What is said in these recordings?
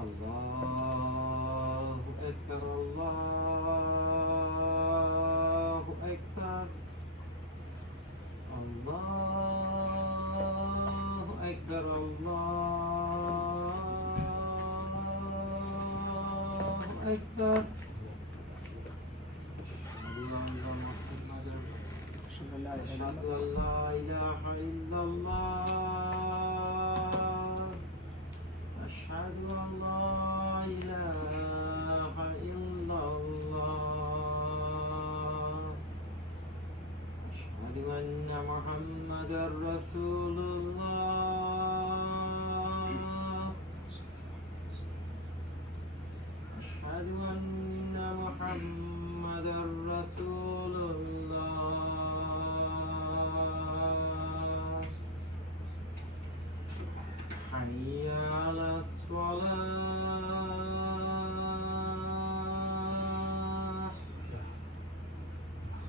الله أكبر الله أكبر الله أكبر الله أكبر أشهد أن لا إله إلا الله أشهد أن لا إله إلا الله أشهد أن محمدا رسول الله أشهد أن محمدا رسول الله حي على الصلاة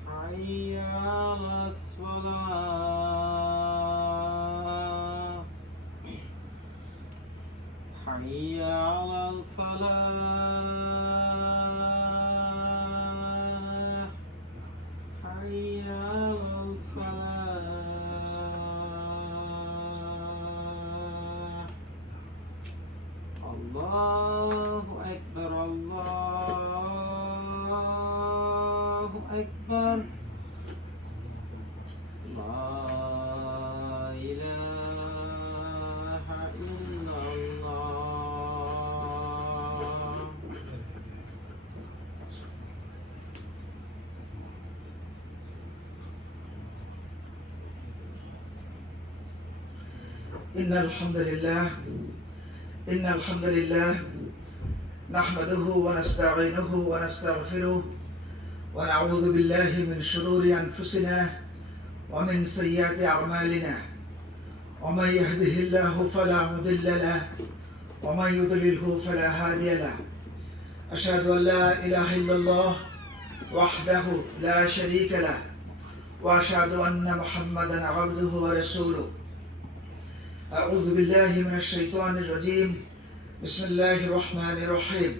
حي على الصلاة حي على الفلاح حي على الفلاح الله أكبر الله أكبر لا إله إلا الله إن الحمد لله نحمده ونستعينه ونستغفره ونعوذ بالله من شرور أنفسنا ومن سيئات أعمالنا ومن يهده الله فلا مضل له ومن يضلله فلا هادي له أشهد أن لا إله إلا الله وحده لا شريك له وأشهد أن محمدا عبده ورسوله أعوذ بالله من الشيطان الرجيم بسم الله الرحمن الرحيم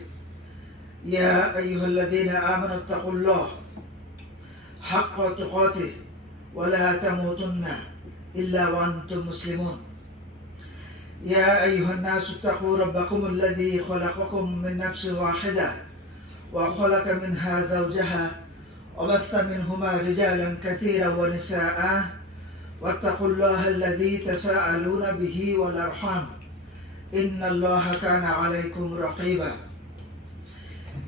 يا أيها الذين آمنوا اتقوا الله حق تقاته ولا تموتن إلا وأنتم مسلمون يا أيها الناس اتقوا ربكم الذي خلقكم من نفس واحدة وخلق منها زوجها وبث منهما رجالا كثيرا ونساء واتقوا الله الذي تساءلون به والأرحام إن الله كان عليكم رقيبا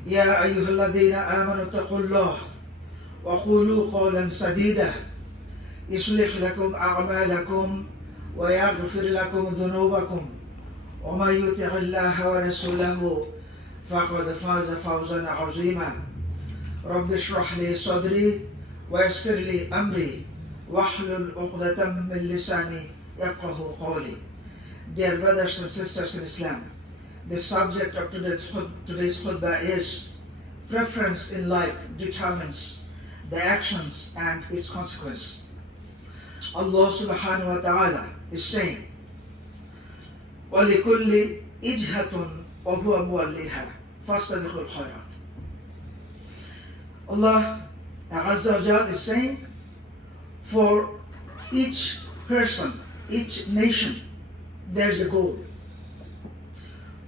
يا أيها الذين آمنوا اتقوا الله وقولوا قولا سديدا يصلح لكم أعمالكم ويغفر لكم ذنوبكم ومن يطع الله ورسوله فقد فاز فوزا عظيما رب اشرح لي صدري ويسر لي أمري واحلل عقدة من لساني يفقه قولي. Dear brothers and sisters in Islam, the subject of today's khutbah is preference in life determines the actions and its consequence. Allah subhanahu wa ta'ala is saying, وَلِكُلِّ إِجْهَةٌ وَهُوَ مُوَلِّهَا فَاسْتَبِقُوا الْخَيْرَاتِ. Allah Azza wa Jal is saying, for each person, each nation, there is a goal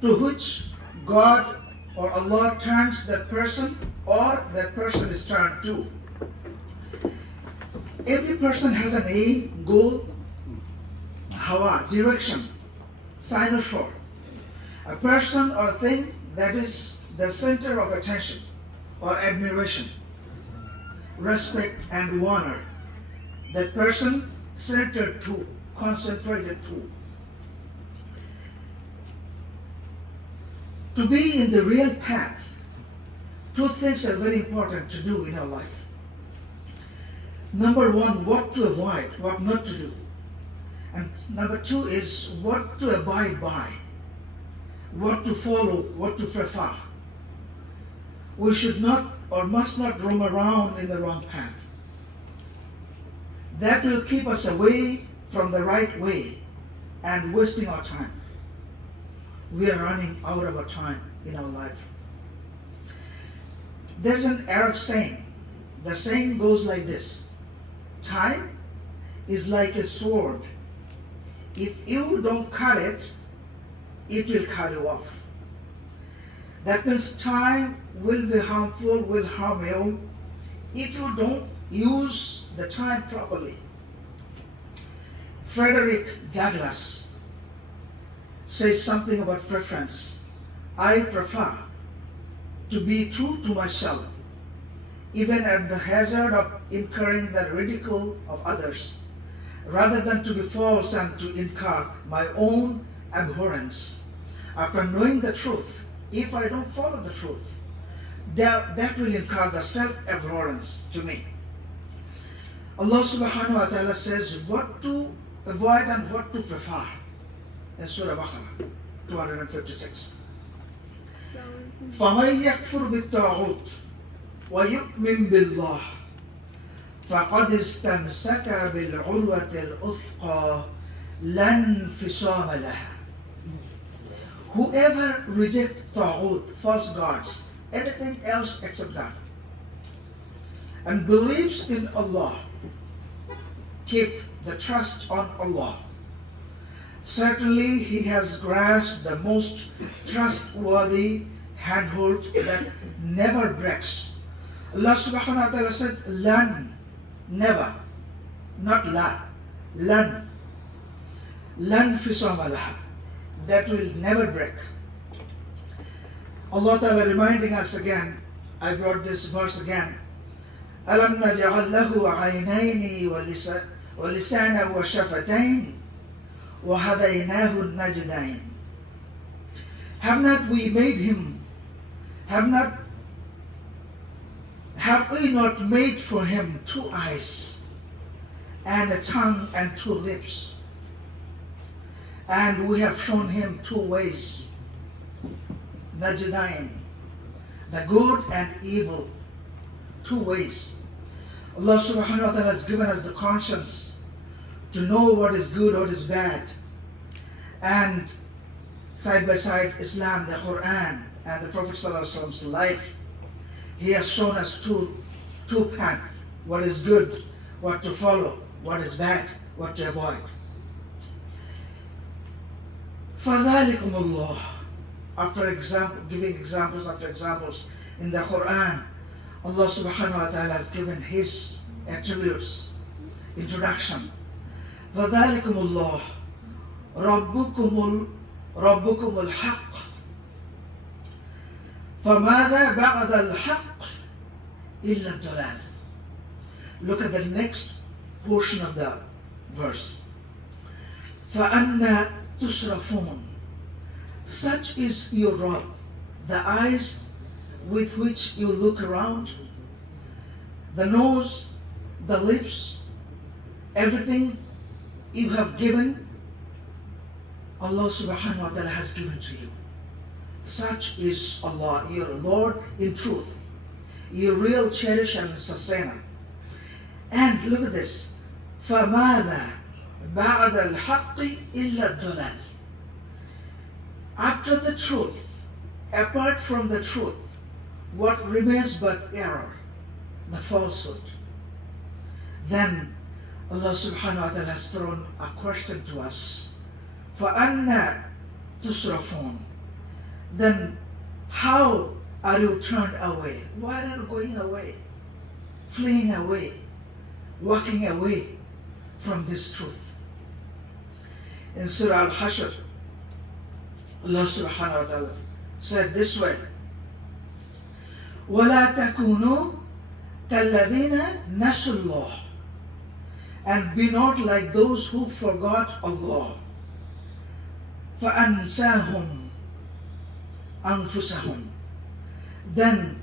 to which God or Allah turns that person or that person is turned to. Every person has an aim, goal, hawa, direction, sign or shore. A person or thing that is the center of attention or admiration, respect and honor. That person centered to, concentrated to. To be in the real path, two things are very important to do in our life. Number one, what to avoid, what not to do. And number two is what to abide by, what to follow, what to prefer. We should not or must not roam around in the wrong path. That will keep us away from the right way and wasting our time. we are running out of our time in our life. There's an Arab saying. The saying goes like this: time is like a sword. If you don't cut it, it will cut you off. That means time will be harmful, will harm you if you don't use the time properly. Frederick Douglass says something about preference. I prefer to be true to myself, even at the hazard of incurring the ridicule of others, rather than to be false and to incur my own abhorrence. After knowing the truth, if I don't follow the truth, that will incur the self-abhorrence to me. Allah subhanahu wa ta'ala says what to avoid and what to prefer in Surah Baqarah 256. فَمَنْ يَكْفُرْ بِالطَّاغُوتِ وَيُؤْمِنْ بِاللَّهِ فَقَدْ اسْتَمْسَكَ بِالْعُرْوَةِ الْأُثْقَى لَا انْفِصَامَ لَهَا. Whoever rejects Taghut, false gods, anything else except that, and believes in Allah, keep the trust on Allah, certainly he has grasped the most trustworthy handhold that never breaks. Allah subhanahu wa ta'ala said, Lan, never, not la, lan, lan fisama laha, that will never break. Allah ta'ala reminding us again, I brought this verse again, أَلَمْ نَجْعَلْ لَهُ عَيْنَيْنِ وَلِسَانًا وَشَفَتَيْنِ وَهَدَيْنَاهُ النَّجْدَيْنِ. Have not we made him, have we not made for him 2 eyes and a tongue and 2 lips? And we have shown him 2 ways, Najdain, the good and evil, 2 ways. Allah subhanahu wa ta'ala has given us the conscience to know what is good, what is bad. And side by side, Islam, the Quran, and the Prophet sallallahu alaihi wasallam's life, he has shown us two paths, what is good, what to follow, what is bad, what to avoid. فَذَلِكُمُ اللَّهُ. After giving examples after examples in the Quran, Allah subhanahu wa ta'ala has given his attributes, introduction. فَذَلِكُمُ اللَّهُ رَبُّكُمُ الْحَقِّ فَمَاذَا بَعْدَ الْحَقِّ إِلَّا الضَّلَالِ. Look at the next portion of the verse. فَأَنَّا تُصْرَفُونَ. Such is your Rabb, the eyes with which you look around, the nose, the lips, everything you have given, Allah subhanahu wa ta'ala has given to you. Such is Allah, your Lord in truth, your real cherisher and sustainer. And look at this. فَمَاذَا بَعْدَ الْحَقِّ إِلَّا الضَّلَالِ. After the truth, apart from the truth, what remains but error, the falsehood. Then Allah subhanahu wa ta'ala has thrown a question to us. فَأَنَّا تُصْرَفُونَ. Then how are you turned away? Why are you going away? Fleeing away, walking away from this truth. In Surah Al-Hashr, Allah subhanahu wa ta'ala said this way, وَلَا تَكُونُوا كَالَّذِينَ نَسُوا اللَّهَ. And be not like those who forgot Allah. فَأَنْسَاهُمْ أَنفُسَهُمْ. Then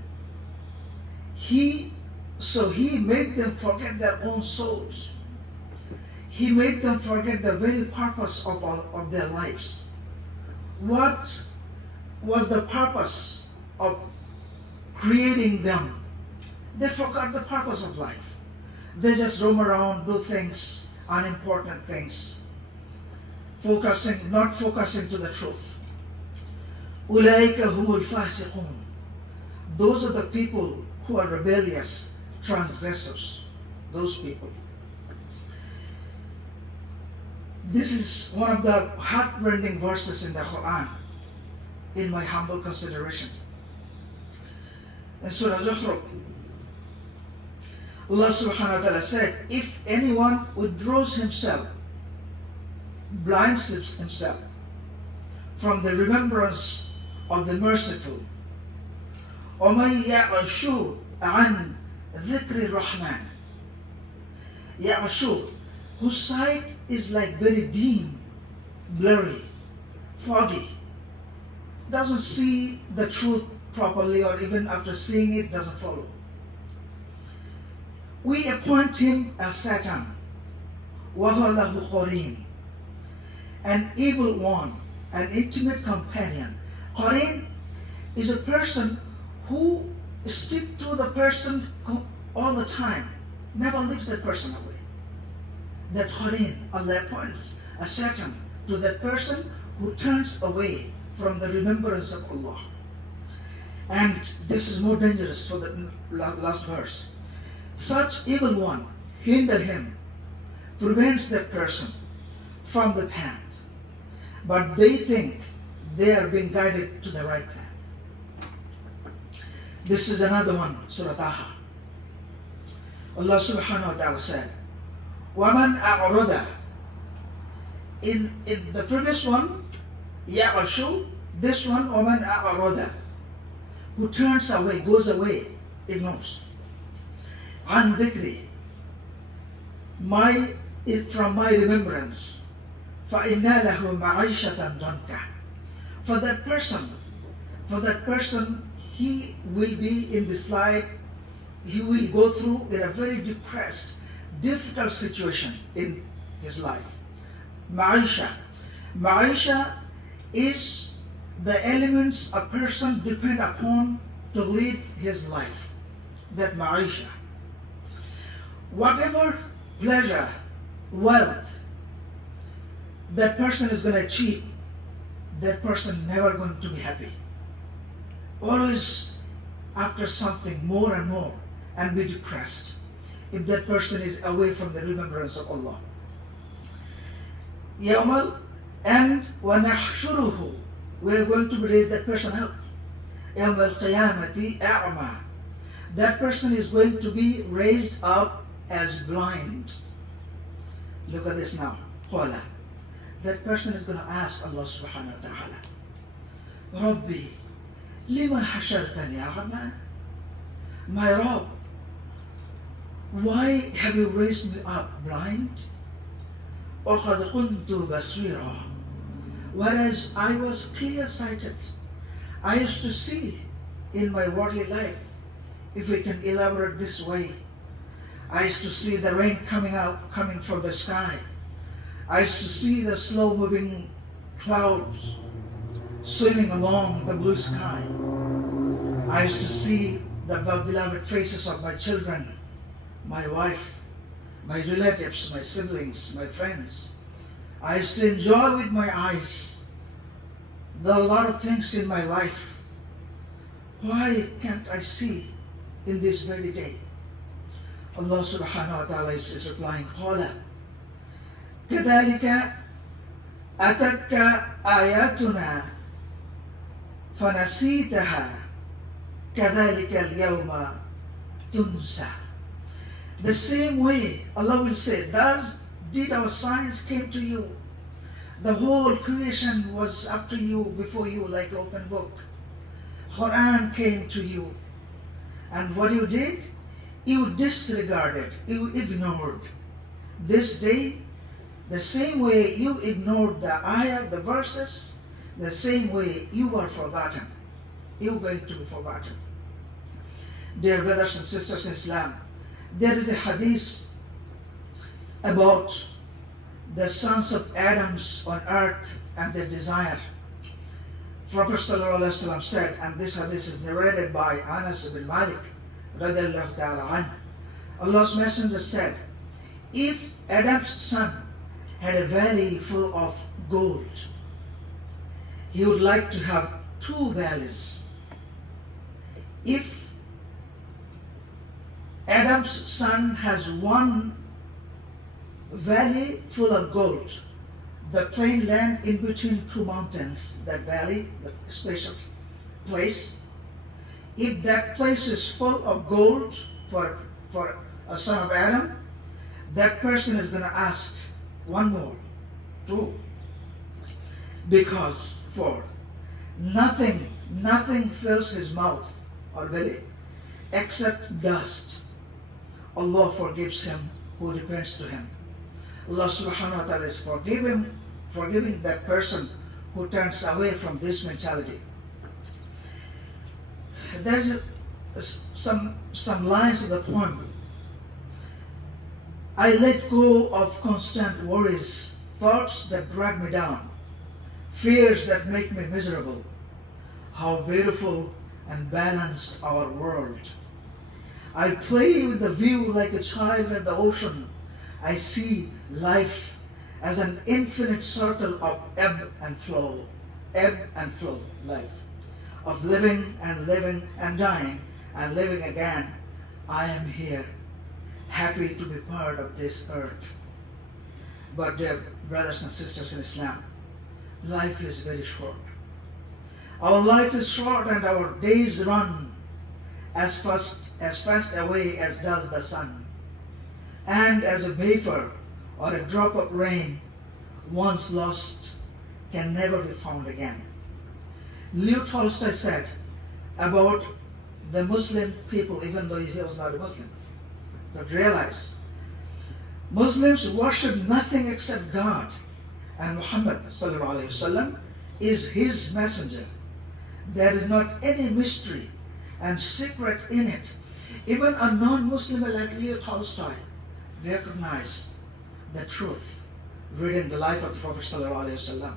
He made them forget their own souls. He made them forget the very purpose of their lives. What was the purpose of creating them? They forgot the purpose of life. They just roam around, do things, unimportant things, not focusing to the truth. أُولَٰئِكَ هُمُ الْفَاسِقُونَ. Those are the people who are rebellious, transgressors. Those people. This is one of the heart-rending verses in the Quran, in my humble consideration. In Surah Zukhruf, Allah subhanahu wa ta'ala said, if anyone withdraws himself, blinds himself from the remembrance of the merciful, وَمَنْ يَعْشُ عَنْ ذِكْرِ الرَّحْمَنِ, يَعْشُ, whose sight is like very dim, blurry, foggy, doesn't see the truth properly, or even after seeing it doesn't follow. We appoint him as Satan, وَهُوَ لَهُ قَرِينٌ, an evil one, an intimate companion. Qareen is a person who sticks to the person all the time, never leaves that person away. That Qareen, Allah appoints a Satan to that person who turns away from the remembrance of Allah. And this is more dangerous for the last verse. Such evil one hinder him, prevents that person from the path, but they think they are being guided to the right path. This is another one, Surah Taha. Allah subhanahu wa ta'ala said, وَمَنْ أَعْرَضَ. In the previous one, يَعْشُ, this one, وَمَنْ أَعْرَضَ, who turns away, goes away, ignores. عَنْ ذِكْرِ, from my remembrance. فَإِنَّا لَهُ مَعِيشَةً ضَنْكَ. For that person, he will be in this life, he will go through in a very depressed, difficult situation in his life. Ma'isha. Ma'isha is the elements a person depend upon to lead his life. That ma'isha. Whatever pleasure, wealth that person is going to achieve, that person never going to be happy. Always after something more and more, and be depressed if that person is away from the remembrance of Allah. Yawmal, and وَنَحْشُرُهُ, we are going to raise that person up. يَوْمَ الْقِيَامَةِ أَعْمَى, that person is going to be raised up as blind. Look at this now. قَالَ, that person is going to ask Allah subhanahu wa ta'ala, رَبِّي لِمَا حَشَرْتَنِي أَعْمَى. My Rabb, why have you raised me up blind? وَقَدْ كُنْتُ بَصِيرًا, whereas I was clear-sighted. I used to see in my worldly life, if we can elaborate this way, I used to see the rain coming from the sky. I used to see the slow-moving clouds swimming along the blue sky. I used to see the beloved faces of my children, my wife, my relatives, my siblings, my friends. I used to enjoy with my eyes a lot of things in my life. Why can't I see in this very day? Allah subhanahu wa ta'ala is replying, قَالَ كَذَلِكَ أَتَتْكَ آيَاتُنَا فَنَسِيتَهَا كَذَلِكَ الْيَوْمَ تُنْسَى. The same way, Allah will say, thus did our signs came to you. The whole creation was up to you, before you, like open book. Quran came to you. And what you did? You disregarded, you ignored. This day, the same way you ignored the ayah, the verses, the same way you were forgotten. You're going to be forgotten. Dear brothers and sisters in Islam, there is a hadith about the sons of Adams on earth and their desire. Prophet ﷺ said, and this hadith is narrated by Anas ibn Malik, radiallahu ta'ala anhu. Allah's Messenger said, if Adam's son had a valley full of gold, he would like to have two valleys. If Adam's son has one valley full of gold, the plain land in between two mountains, that valley, the spacious place, if that place is full of gold for a son of Adam, that person is going to ask one more, two, because nothing fills his mouth or belly except dust. Allah forgives him who repents to him. Allah subhanahu wa ta'ala is forgiving that person who turns away from this mentality. There's some lines of the poem. I let go of constant worries, thoughts that drag me down, fears that make me miserable. How beautiful and balanced our world. I play with the view like a child at the ocean. I see life as an infinite circle of ebb and flow life. Of living and dying and living again. I am here, happy to be part of this earth. But dear brothers and sisters in Islam, life is very short. Our life is short and our days run as fast away as does the sun. And as a vapor or a drop of rain, once lost can never be found again. Leo Tolstoy said about the Muslim people, even though he was not a Muslim, but realize Muslims worship nothing except God, and Muhammad sallallahu alaihi wasallam is his messenger. There is not any mystery and secret in it. Even a non-Muslim like Leo Tolstoy recognized the truth reading the life of the Prophet sallallahu alaihi wasallam.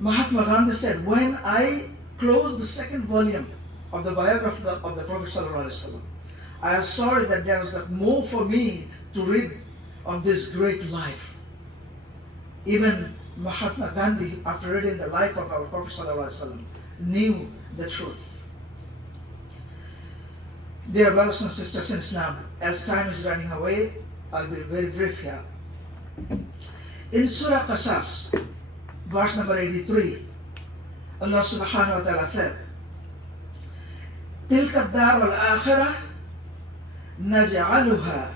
Mahatma Gandhi said, when I closed the second volume of the biography of the Prophet sallallahu alaihi wasallam, I was sorry that there was not more for me to read of this great life. Even Mahatma Gandhi, after reading the life of our Prophet sallallahu alaihi wasallam, knew the truth. Dear brothers and sisters in Islam, as time is running away, I'll be very brief here. In Surah Qasas, verse number 83, Allah subhanahu wa ta'ala said, تلك الدار الآخرة نجعلها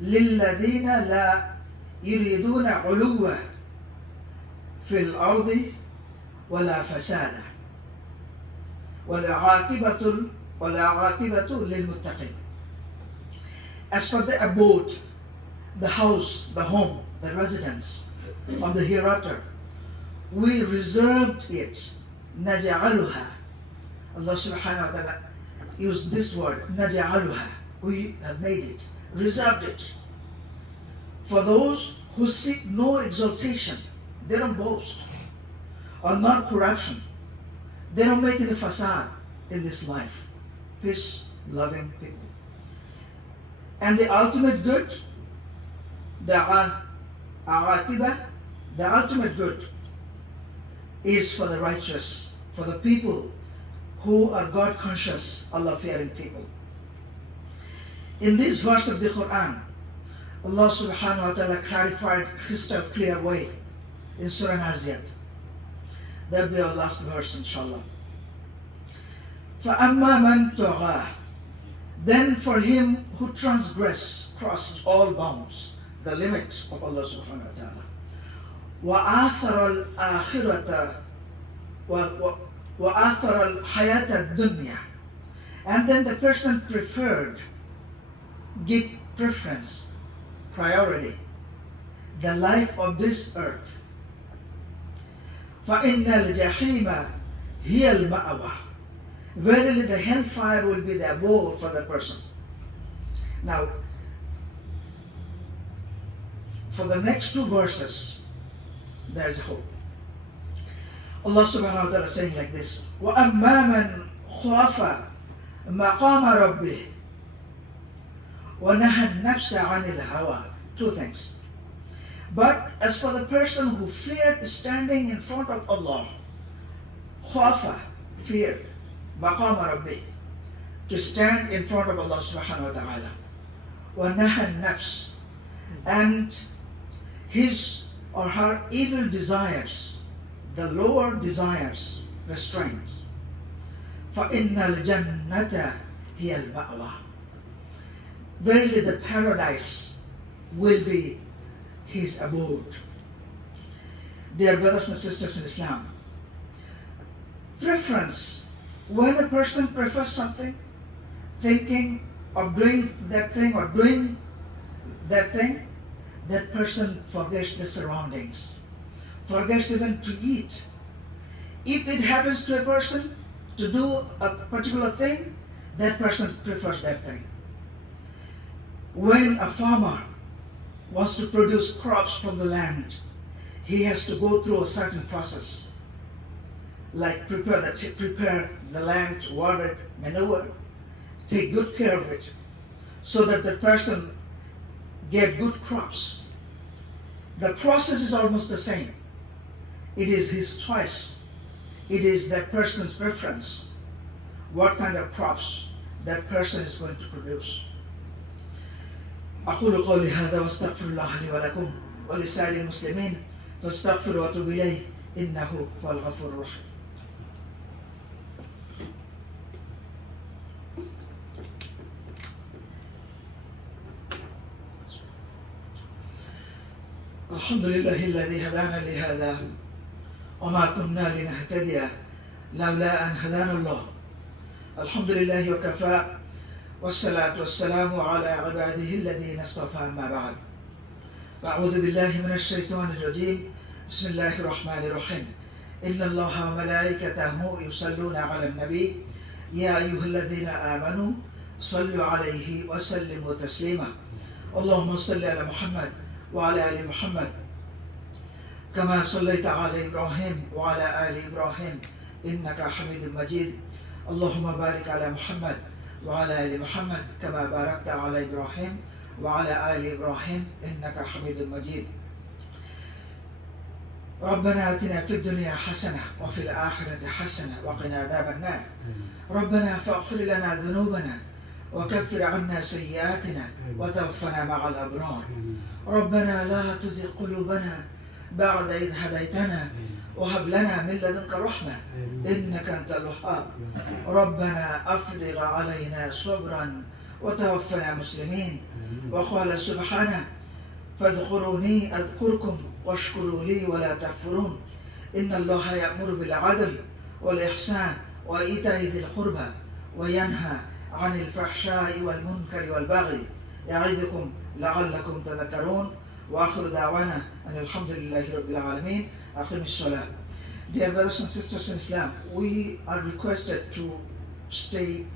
للذين لا يريدون علوا في الأرض ولا فسادا والعاقبة للمتقين. As for the abode, the house, the home, the residence of the hereafter, we reserved it, نجعلها. Allah subhanahu wa ta'ala used this word, نجعلها. We have made it, reserved it. For those who seek no exaltation, they don't boast, or not corruption. They don't make any facade in this life. Peace-loving people. And the ultimate good, the ultimate good is for the righteous, for the people who are God-conscious, Allah-fearing people. In this verse of the Quran, Allah subhanahu wa ta'ala clarified crystal clear way in Surah Naziyat. That will be our last verse, inshallah. فَأَمَّا مَنْ طَغَى. Then for him who crossed all bounds, the limits of Allah subhanahu wa ta'ala, وَآثَرَ الْآخِرَةَ وَآثَرَ الْحَيَاةَ الدُّنْيَا. And then the person give preference, priority, the life of this earth. فَإِنَّ الْجَحِيمَ هِيَ الْمَأْوَى. Verily the hellfire will be the abode for that person. Now, for the next two verses, there is hope. Allah subhanahu wa ta'ala is saying like this, وَأَمَّا مَنْ خَافَ مَقَامَ رَبِّهِ وَنَهَى النَّفْسَ عَنِ الْهَوَى. Two things. But as for the person who feared standing in front of Allah, khafa, feared, maqam rabbi, to stand in front of Allah subhanahu wa ta'ala, wa naha nafs, and his or her evil desires, the lower desires, restraints. فَإِنَّ الْجَنَّةَ هِيَ الْمَأْوَى. Verily the paradise will be his abode. Dear brothers and sisters in Islam, preference, when a person prefers something, thinking of doing that thing or doing that thing, that person forgets the surroundings, forgets even to eat. If it happens to a person to do a particular thing, that person prefers that thing. When a farmer wants to produce crops from the land, he has to go through a certain process, like prepare the land, water it, manure, take good care of it, so that the person get good crops. The process is almost the same. It is his choice. It is that person's preference, what kind of crops that person is going to produce. أقول قولي هذا واستغفر الله لي ولكم ولسائر المسلمين فاستغفروا واتوبوا إليه إنه هو الغفور الرحيم. الحمد لله الذي هدانا لهذا وما كنا لنهتدي لولا أن هدانا الله. الحمد لله وكفى والصلاة والسلام على عباده الذين اصطفى. أما بعد، أعوذ بالله من الشيطان الرجيم. بسم الله الرحمن الرحيم. إن الله وملائكته يصلون على النبي يا أيها الذين آمنوا صلوا عليه وسلموا تسليما. اللهم صل على محمد وعلى آل محمد كما صليت على إبراهيم وعلى آل إبراهيم إنك حميد مجيد. اللهم بارك على محمد وعلى آل محمد كما باركت على إبراهيم وعلى آل إبراهيم إنك حميد مجيد. ربنا آتنا في الدنيا حسنة وفي الآخرة حسنة وقنا عذاب النار. ربنا فاغفر لنا ذنوبنا وكفر عنا سيئاتنا وتوفنا مع الأبرار. ربنا لا تزغ قلوبنا بعد إذ هديتنا وهب لنا من لدنك رحمة إنك أنت الوهاب. ربنا أفرغ علينا صبرا وتوفنا مسلمين. وقال سبحانه فاذكروني أذكركم واشكروا لي ولا تكفرون. إن الله يأمر بالعدل والإحسان وإيتاء ذي القربى وينهى عن الفحشاء والمنكر والبغي يعظكم لعلكم تذكرون. وآخر دعوانا أن الحمد لله رب العالمين. أقم الصلاة. Dear brothers and sisters in Islam, we are requested to stay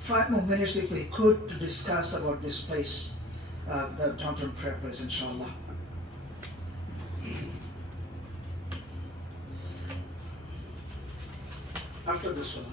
5 more minutes if we could to discuss about this place, the Taunton prayer place, inshallah. After this one.